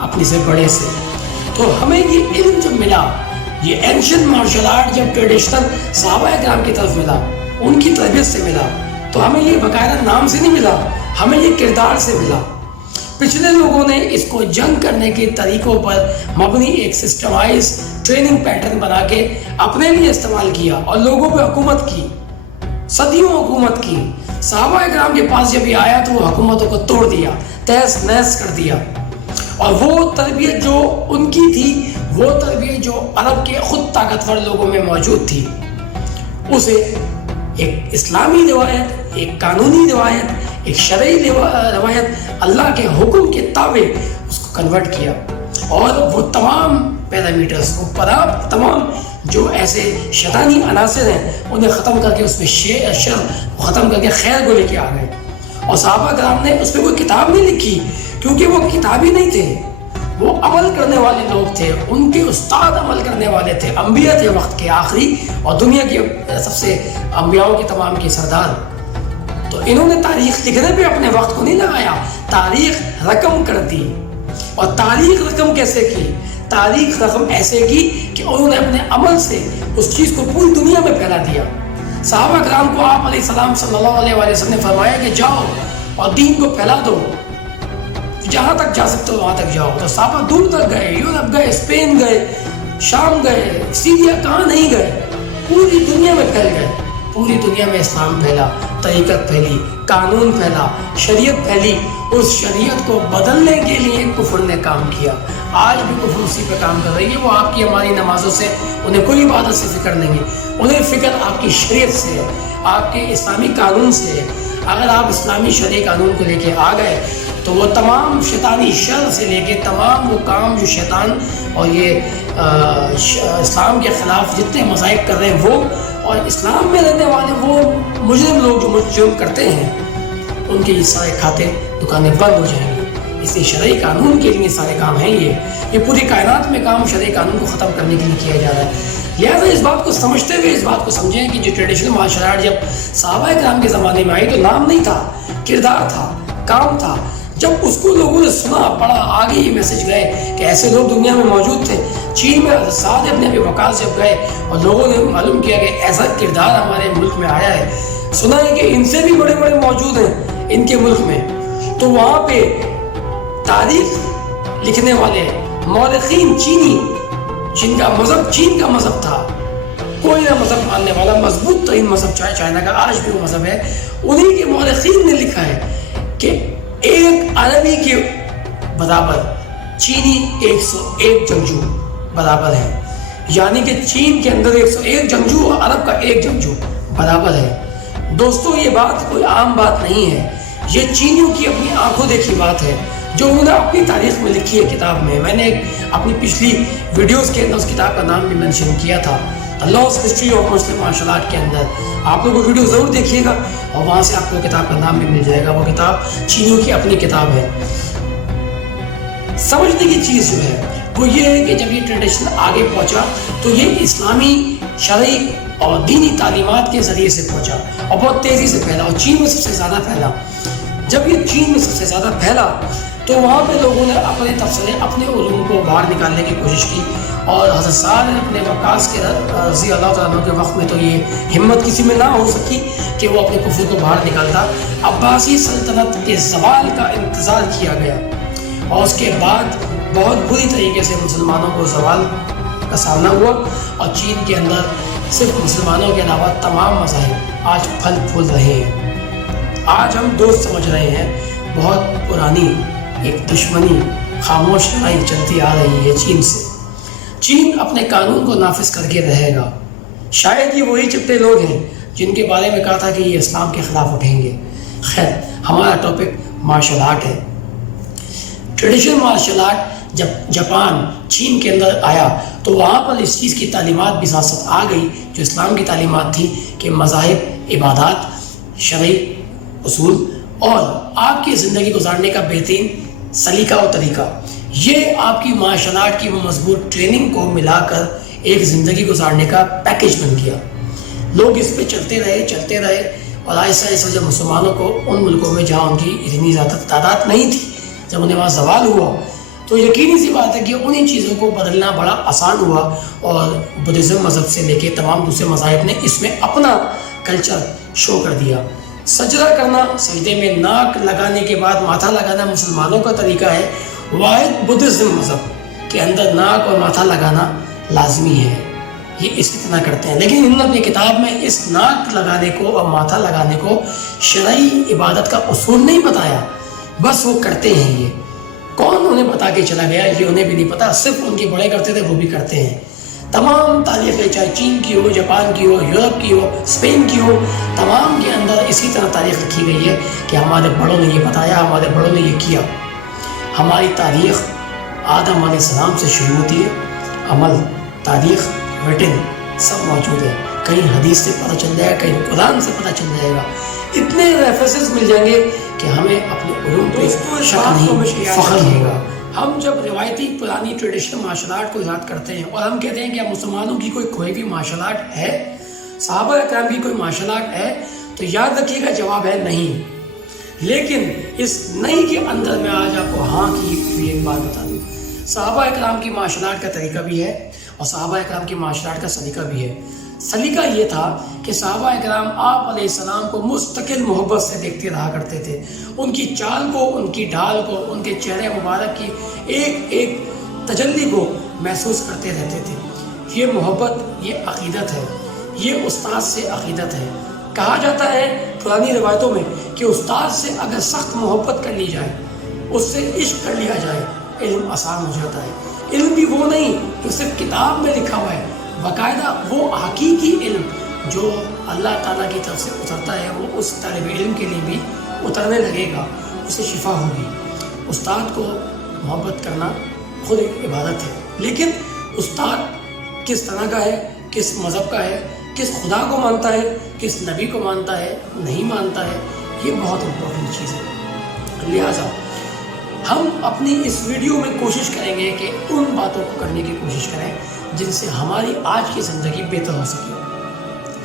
اپنے سے بڑے سے. تو ہمیں یہ علم جب ملا, یہ اینشنٹ مارشل آرٹ جب ٹریڈیشنل صحابہ کرام کی طرف ملا, ان کی تربیت سے ملا, تو ہمیں یہ باقاعدہ نام سے نہیں ملا, ہمیں یہ کردار سے ملا. پچھلے لوگوں نے اس کو جنگ کرنے کے طریقوں پر مبنی ایک سسٹمائز ٹریننگ پیٹرن بنا کے اپنے لیے استعمال کیا اور لوگوں پہ حکومت کی, صدیوں حکومت کی. صحابہ کرام کے پاس جب یہ آیا تو وہ حکومتوں کو توڑ دیا, تہس نہس کر دیا. اور وہ تربیت جو ان کی تھی, وہ تربیت جو عرب کے خود طاقتور لوگوں میں موجود تھی, اسے ایک اسلامی روایت, ایک قانونی روایت, ایک شرعی روایت, اللہ کے حکم کے تابع اس کو کنورٹ کیا. اور وہ تمام پیرامیٹرز, وہ تمام جو ایسے شیطانی عناصر ہیں, انہیں ختم کر کے اس میں شر ختم کر کے خیر کو لے کے آ گئے. اور صحابہ کرام نے اس پہ کوئی کتاب نہیں لکھی, کیونکہ وہ کتابی نہیں تھے, وہ عمل کرنے والے لوگ تھے. ان کے استاد عمل کرنے والے تھے, انبیاء تھے وقت کے آخری, اور دنیا کے سب سے انبیاءوں کے تمام کے سردار. تو انہوں نے تاریخ لکھنے پہ اپنے وقت کو نہیں لگایا, تاریخ رقم کر دی. اور تاریخ رقم کیسے کی؟ تاریخ رقم ایسے کی کہ انہوں نے اپنے عمل سے اس چیز کو پوری دنیا میں پھیلا دیا. صحابہ کرام کو آپ علیہ السلام صلی اللہ علیہ وسلم نے فرمایا کہ جاؤ اور دین کو پھیلا دو, جہاں تک جا سکتے ہو وہاں تک جاؤ. تو صحابہ دور تک گئے, یورپ گئے, اسپین گئے, شام گئے, سیریا, کہاں نہیں گئے, پوری دنیا میں پھیل گئے. پوری دنیا میں اسلام پھیلا, طریقت پھیلی, قانون پھیلا, شریعت پھیلی. اس شریعت کو بدلنے کے لیے کفر نے کام کیا. آج بھی کفر اسی پہ کام کر رہی ہے. وہ آپ کی ہماری نمازوں سے انہیں کوئی عبادت سے فکر نہیں, انہیں فکر آپ کی شریعت سے ہے, آپ کے اسلامی قانون سے ہے. اگر آپ اسلامی شرعی قانون کو لے کے آ گئے تو وہ تمام شیطانی شر سے لے کے تمام وہ کام جو شیطان اور یہ اسلام کے خلاف جتنے مذاہب کر رہے ہیں وہ, اور اسلام میں رہنے والے وہ مجرم لوگ جو جرم کرتے ہیں, ان کے یہ سارے کھاتے دکانیں بند ہو جائیں گی. اس لیے شرعی قانون کے لیے سارے کام ہیں. یہ پوری کائنات میں کام شرعی قانون کو ختم کرنے کے لیے کیا جا رہا ہے. لہٰذا اس بات کو سمجھتے ہوئے اس بات کو سمجھیں کہ جو ٹریڈیشنل مارشل آرٹ جب صحابہ کرام کے زمانے میں آئی تو نام نہیں تھا, کردار تھا, کام تھا. جب اس کو لوگوں نے سنا, پڑھا, آگے یہ میسج گئے کہ ایسے لوگ دنیا میں موجود تھے. چین میں سعد ابن ابی وقاص جب گئے اور لوگوں نے معلوم کیا کہ ایسا کردار ہمارے ملک میں آیا ہے, سنا ہے کہ ان سے بھی بڑے بڑے موجود ہیں ان کے ملک میں, تو وہاں پہ تاریخ لکھنے والے مورخین چینی, جن کا مذہب چین کا مذہب تھا, کوئی نہ مذہب ماننے والا, مضبوط ترین مذہب چائنا کا آج بھی وہ مذہب ہے, انہی کے مورخین نے لکھا ہے کہ ایک عربی کے برابر چینی 101 جنگجو برابر ہے. یعنی کہ چین کے اندر 101 جنگجو اور عرب کا ایک جنگجو برابر ہے. دوستو یہ بات کوئی عام بات نہیں ہے, یہ چینیوں کی اپنی آنکھوں دیکھی بات ہے جو انہوں نے اپنی تاریخ میں لکھی ہے کتاب میں. میں نے اپنی پچھلی ویڈیوز کے اندر اس کتاب کا نام بھی مینشن کیا تھا, The Lost History of Muslim Martial Art کے اندر. آپ لوگ وہ ویڈیو ضرور دیکھیے گا اور وہاں سے آپ کو کتاب کا نام بھی مل جائے گا. وہ کتاب چینیوں کی اپنی کتاب ہے. سمجھنے کی چیز جو ہے وہ یہ ہے کہ جب یہ ٹریڈیشن آگے پہنچا تو یہ اسلامی شرعی اور دینی تعلیمات کے ذریعے سے پہنچا اور بہت تیزی سے پھیلا, اور چین میں سب سے زیادہ پھیلا. جب یہ چین میں سب سے زیادہ پھیلا تو وہاں پہ لوگوں نے اپنے تفسیر, اپنے علوم کو باہر نکالنے کی کوشش کی. اور حضرت سعد ابن وقاص کے رضی اللہ تعالیٰ کے وقت میں تو یہ ہمت کسی میں نہ ہو سکی کہ وہ اپنے کفر کو باہر نکالتا. عباسی سلطنت کے زوال کا انتظار کیا گیا اور اس کے بعد بہت بری طریقے سے مسلمانوں کو زوال کا سامنا ہوا, اور چین کے اندر صرف مسلمانوں کے علاوہ تمام مذاہب آج پھل پھول رہے ہیں. آج ہم دوست سمجھ رہے ہیں, بہت پرانی ایک دشمنی خاموش لڑائی چلتی آ رہی ہے چین سے. چین اپنے قانون کو نافذ کر کے رہے گا. شاید یہ وہی چپٹے لوگ ہیں جن کے بارے میں کہا تھا کہ یہ اسلام کے خلاف اٹھیں گے. خیر, ہمارا ٹاپک مارشل آرٹ ہے. ٹریڈیشنل مارشل آرٹ جب جاپان چین کے اندر آیا تو وہاں پر اس چیز کی تعلیمات بھی ساتھ ساتھ آ گئی جو اسلام کی تعلیمات تھی کہ مذاہب, عبادات, شرعی اصول اور آپ کی زندگی گزارنے کا بہترین سلیقہ و طریقہ, یہ آپ کی مارشل آرٹ کی مضبوط ٹریننگ کو ملا کر ایک زندگی گزارنے کا پیکیج بن گیا. لوگ اس پہ چلتے رہے اور آہستہ آہستہ جب مسلمانوں کو ان ملکوں میں جہاں ان کی اتنی زیادہ تعداد نہیں تھی, جب انہیں وہاں زوال ہوا, تو یقینی سی بات ہے کہ انہیں چیزوں کو بدلنا بڑا آسان ہوا اور بدھزم مذہب سے لے کے تمام دوسرے مذاہب نے اس میں اپنا کلچر شو کر دیا. سجدہ کرنا, سجدے میں ناک لگانے کے بعد ماتھا لگانا مسلمانوں کا طریقہ ہے. واحد بدھزم مذہب کے اندر ناک اور ماتھا لگانا لازمی ہے, یہ اسی طرح کرتے ہیں. لیکن انہوں نے اپنی کتاب میں اس ناک لگانے کو اور ماتھا لگانے کو شرعی عبادت کا اصول نہیں بتایا, بس وہ کرتے ہیں. یہ کون انہیں بتا کے چلا گیا یہ انہیں بھی نہیں پتا, صرف ان کے بڑے کرتے تھے وہ بھی کرتے ہیں. تمام تاریخیں چاہے چین کی ہو, جاپان کی ہو, یورپ کی ہو, اسپین کی ہو, تمام کے اندر اسی طرح تاریخ لکھی گئی ہے کہ ہمارے بڑوں نے یہ بتایا, ہمارے بڑوں نے یہ کیا. ہماری تاریخ آدم علیہ السلام سے شروع ہوتی ہے. عمل, تاریخ, ریٹن سب موجود ہے. کہیں حدیث سے پتہ چل جائے گا, کہیں قرآن سے پتہ چل جائے گا. اتنے ریفرنسز مل جائیں گے کہ ہمیں اپنے علوم پہ شک نہیں, فخر ہوگا. ہم جب روایتی پرانی ٹریڈیشنل مارشل آرٹ کو یاد کرتے ہیں اور ہم کہتے ہیں کہ مسلمانوں کی کوئی کھوئی ہوئی مارشل آرٹ ہے, صحابہ اکرام کی کوئی مارشل آرٹ ہے, تو یاد رکھیے گا جواب ہے نہیں. لیکن اس نہیں کے اندر میں آج آپ کو ہاں کی ایک بات بتا دوں. صحابہ اکرام کی مارشل آرٹ کا طریقہ بھی ہے اور صحابہ اکرام کی مارشل آرٹ کا سلیقہ بھی ہے. سلیقہ یہ تھا کہ صحابہ اکرام آپ علیہ السلام کو مستقل محبت سے دیکھتے رہا کرتے تھے. ان کی چال کو, ان کی ڈھال کو, ان کے چہرے مبارک کی ایک ایک تجلی کو محسوس کرتے رہتے تھے. یہ محبت, یہ عقیدت ہے, یہ استاد سے عقیدت ہے. کہا جاتا ہے پرانی روایتوں میں کہ استاد سے اگر سخت محبت کر لی جائے, اس سے عشق کر لیا جائے, علم آسان ہو جاتا ہے. علم بھی وہ نہیں کہ صرف کتاب میں لکھا ہوا ہے, باقاعدہ وہ حقیقی علم جو اللہ تعالیٰ کی طرف سے اترتا ہے وہ اس طالب علم کے لیے بھی اترنے لگے گا, اسے شفا ہوگی. استاد کو محبت کرنا خود ایک عبادت ہے, لیکن استاد کس طرح کا ہے, کس مذہب کا ہے, کس خدا کو مانتا ہے, کس نبی کو مانتا ہے, نہیں مانتا ہے, یہ بہت امپورٹنٹ چیز ہے. لہٰذا ہم اپنی اس ویڈیو میں کوشش کریں گے کہ ان باتوں کو کرنے کی کوشش کریں جن سے ہماری آج کی زندگی بہتر ہو سکے.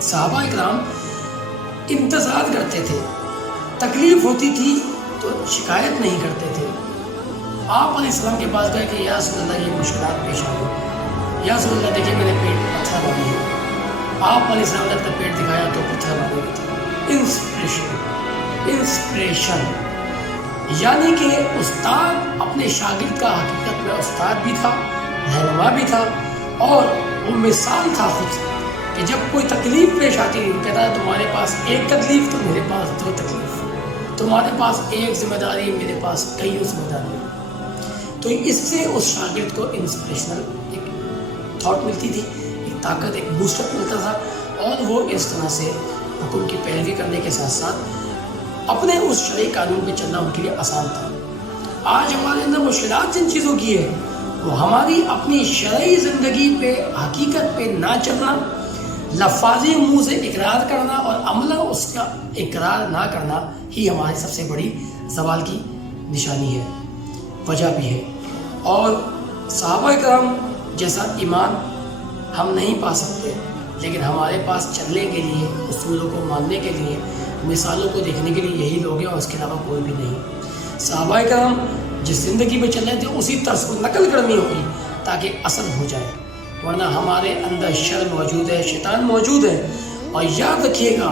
صحابہ اکرام انتظار کرتے تھے, تکلیف ہوتی تھی تو شکایت نہیں کرتے تھے. آپ علیہ السلام کے پاس گئے کہ یا رسول اللہ یہ مشکلات پیش آ گئی, یا رسول اللہ دیکھیں میرے پیٹ پتھر بنے ہیں. آپ علیہ السلام نے اپنا پیٹ دکھایا تو پتھر بنے ہوئے تھے. انسپریشن یعنی کہ استاد اپنے شاگرد کا حقیقت میں استاد بھی تھا, رہنما بھی تھا, اور وہ مثال تھا خود کہ جب کوئی تکلیف پیش آتی ہے وہ کہتا ہے تمہارے پاس ایک تکلیف تو میرے پاس دو تکلیف, تمہارے پاس ایک ذمہ داری میرے پاس کئی ذمہ داری. تو اس سے اس شاگرد کو انسپریشنل ایک تھاٹ ملتی تھی, ایک طاقت, ایک بوسٹ اپ ملتا تھا, اور وہ اس طرح سے حکم کی پیروی کرنے کے ساتھ ساتھ اپنے اس شرعی قانون پہ چلنا ان کے لیے آسان تھا. آج ہمارے اندر مشکلات جن چیزوں کی ہے وہ ہماری اپنی شرعی زندگی پہ, حقیقت پہ نہ چلنا, لفاظی منہ سے اقرار کرنا اور عملہ اس کا اقرار نہ کرنا ہی ہماری سب سے بڑی زوال کی نشانی ہے, وجہ بھی ہے. اور صحابہ کرام جیسا ایمان ہم نہیں پا سکتے, لیکن ہمارے پاس چلنے کے لیے, اصولوں کو ماننے کے لیے, مثالوں کو دیکھنے کے لیے یہی لوگ ہیں اور اس کے علاوہ کوئی بھی نہیں. صحابہ کرام جس زندگی میں چل رہے تھے اسی طرز کو نقل کرنی ہوگی تاکہ اثر ہو جائے, ورنہ ہمارے اندر شر موجود ہے, شیطان موجود ہے. اور یاد رکھیے گا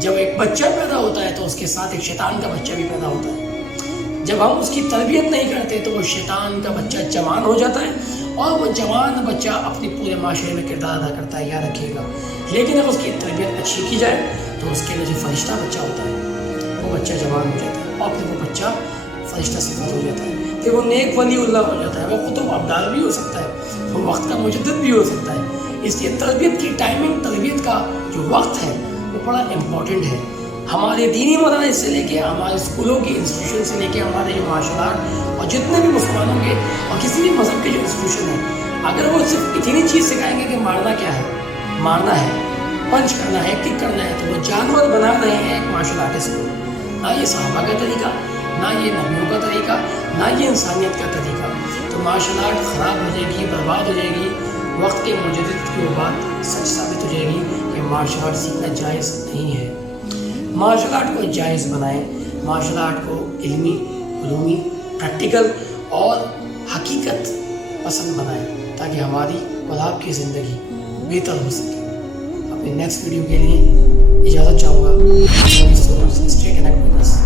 جب ایک بچہ پیدا ہوتا ہے تو اس کے ساتھ ایک شیطان کا بچہ بھی پیدا ہوتا ہے. جب ہم اس کی تربیت نہیں کرتے تو وہ شیطان کا بچہ جوان ہو جاتا ہے اور وہ جوان بچہ اپنے پورے معاشرے میں کردار ادا کرتا ہے, یاد رکھیے گا. لیکن اگر اس کی تربیت اچھی کی جائے تو اس کے اندر جو فرشتہ بچہ ہوتا ہے وہ بچہ جوان ہو جاتا ہے, اور پھر وہ بچہ فرشتہ صفت ہو جاتا ہے, پھر وہ نیک ولی اللہ ہو جاتا ہے, وہ قطب ابدال بھی ہو سکتا ہے, وہ وقت کا مجدد بھی ہو سکتا ہے. اس لیے تربیت کی ٹائمنگ, تربیت کا جو وقت ہے وہ بڑا امپورٹنٹ ہے. ہمارے دینی مدارس سے لے کے, ہمارے اسکولوں کی انسٹیٹیوشن سے لے کے, ہمارے جو معاشرات اور جتنے بھی مسلمانوں کے اور کسی بھی مذہب کے جو انسٹیٹیوشن ہیں, اگر وہ صرف اتنی چیز سکھائیں گے کہ مارنا کیا ہے, مارنا ہے, پنچ کرنا ہے, کک کرنا ہے, تو وہ جانور بنا رہے ہیں ایک مارشل آرٹسٹ کو. نہ یہ صحابہ کا طریقہ, نہ یہ نبیوں کا طریقہ, نہ یہ انسانیت کا طریقہ. تو مارشل آرٹ خراب ہو جائے گی, برباد ہو جائے گی. وقت کے مجدد کی وہ بات سچ ثابت ہو جائے گی کہ مارشل آرٹ سیکھنا جائز نہیں ہے. مارشل آرٹ کو جائز بنائیں, مارشل آرٹ کو علمی, علومی, پریکٹیکل اور حقیقت پسند بنائیں تاکہ ہماری اور آپ کی زندگی بہتر ہو سکے. اپنے نیکسٹ ویڈیو کے لیے اجازت چاہوں گا. Stay connected with us.